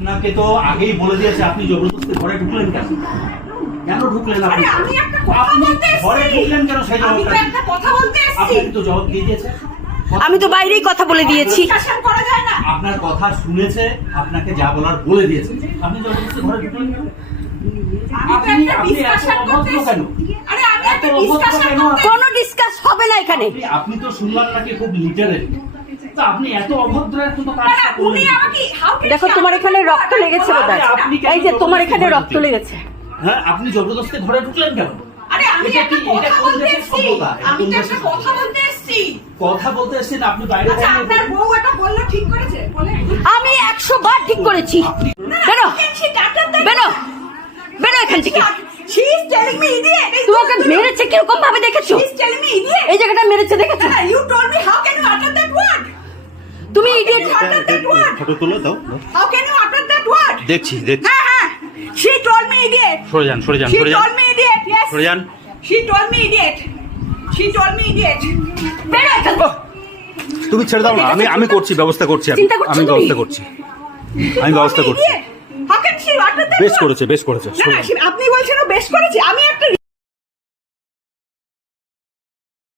আপনাকে তো আগেই বলে দিয়েছে, আপনি জবরদস্তি ঘরে ঢুকলেন কেন? কেন ঢুকলেন আপনি? আমি একটা কথা বলতে এসেছি। ঘরে ঢুকলেন কেন সেই আমি তো জবাবটা? একটা কথা বলতে এসেছি। আপনি তো জবাব দিয়ে দিয়েছে। আমি তো বাইরেই কথা বলে দিয়েছি। ডিসকাশন করা যায় না। আপনার কথা শুনেছে, আপনাকে যা বলার বলে দিয়েছে। আপনি জবরদস্তি ঘরে ঢুকলেন কেন? আমি তো একটা আপনি এত ডিসকাশন করতে অভদ্র এসেছি। কেন? আরে আমি এত একটা অভদ্র ডিসকাশন কেন? করতে কোনো ডিসকাস হবে না এখানে। আপনি তো শুনলাম নাকি খুব লিটারেল, তো আপনি এত অভদ্রের মতো কাজ না, উনি আমাকে how can দেখো she তোমার এখানে আমাকে রক্ত লেগেছে বলা বোধহয়। যাচ্ছে না। আপনি কেন এই যে তোমার এখানে জবরদস্তি রক্ত ঘরে লেগেছে। হ্যাঁ, আপনি জবরদস্তি ঘরে ঢুকলেন কেন? আরে আমি এটা একটা কি- কথা এটা কোন বলতে দেশের এসেছি। সভ্যতা? আমি তো কোন একটা দেশের কথা বলতে এসেছি। কথা বলতে এসেছেন, আপনি বাইরে আচ্ছা দাঁড়িয়ে- আপনার বউ এটা বললো ঠিক করেছে বলে আমি 100 বার ঠিক করেছি। বেরো বেরো বেরো এখান থেকে। She is telling me idiot. তোমাকে মেরেছে কিরকম ভাবে দেখেছো? She is telling me idiot. এই জায়গাটা মেরেছে দেখেছো? না, you told me how can you utter that word? তুমি idiot. Utter that word. Photo তুলে দাও। How can you utter that word? দেখছি দেখছি। হ্যাঁ হ্যাঁ she told me idiot. সরে যান সরে যান She সরে যান told me idiot. Yes. সরে যান। She told me idiot. She told me idiot. বেরো এখান থেকে। তুমি ছেড়ে দাও না, আমি করছি, ব্যবস্থা করছি। চিন্তা করছো আমি তুমি? ব্যবস্থা করছি, আমি ব্যবস্থা করছি। How can she utter that বেশ word? করেছে বেশ করেছে। না না, আপনি বলছেন ও বেশ করেছে। আমি একটা